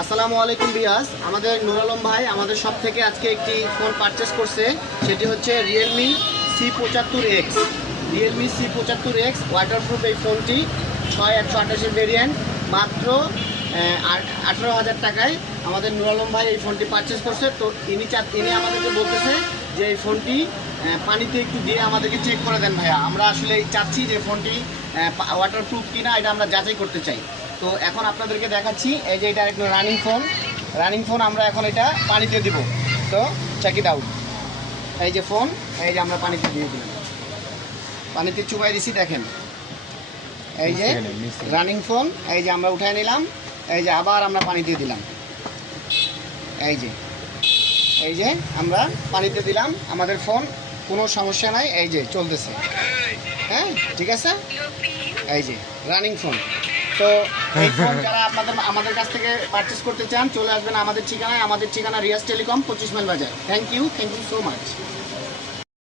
আসসালামু আলাইকুম বিয়াস। আমাদের নুর আলম ভাই আমাদের সব থেকে আজকে একটি ফোন পারচেস করছে, সেটি হচ্ছে Realme C75X। Realme C75X waterproof এই ফোনটি 6128 ভেরিয়েন্ট, মাত্র 18,000 টাকায় আমাদের নুর আলম ভাই এই ফোনটি পারচেস করছে। তো ইনি আমাদেরকে বলতেছে যে এই ফোনটি পানিতে একটু দিয়ে আমাদেরকে চেক করে দেন ভাইয়া। আমরা আসলে চাচ্ছি যে ফোনটি ওয়াটারপ্রুফ কিনা এটা আমরা যাচাই করতে চাই। তো এখন আপনাদেরকে দেখাচ্ছি, এই যে এটা একটু রানিং ফোন আমরা এখন এটা পানিতে দিব। তো চেক ইট আউট। এই যে ফোন, এই যে আমরা পানিতে দিয়ে দিলাম, পানিতে চুবাই দিছি। দেখেন এই যে রানিং ফোন, এই যে আমরা উঠায় নিলাম, এই যে আবার আমরা পানিতে দিলাম, এই যে আমরা পানিতে দিলাম, আমাদের ফোন কোনো সমস্যা নাই, এই যে চলতেছে। হ্যাঁ, ঠিক আছে। এই যে রানিং ফোন। তো এই ফোন যারা আমাদের কাছ থেকে পারচেস করতে চান, চলে আসবেন আমাদের ঠিকানায়। আমাদের ঠিকানা রিয়াজ টেলিকম, 25 মাইল বাজার। Thank you so much.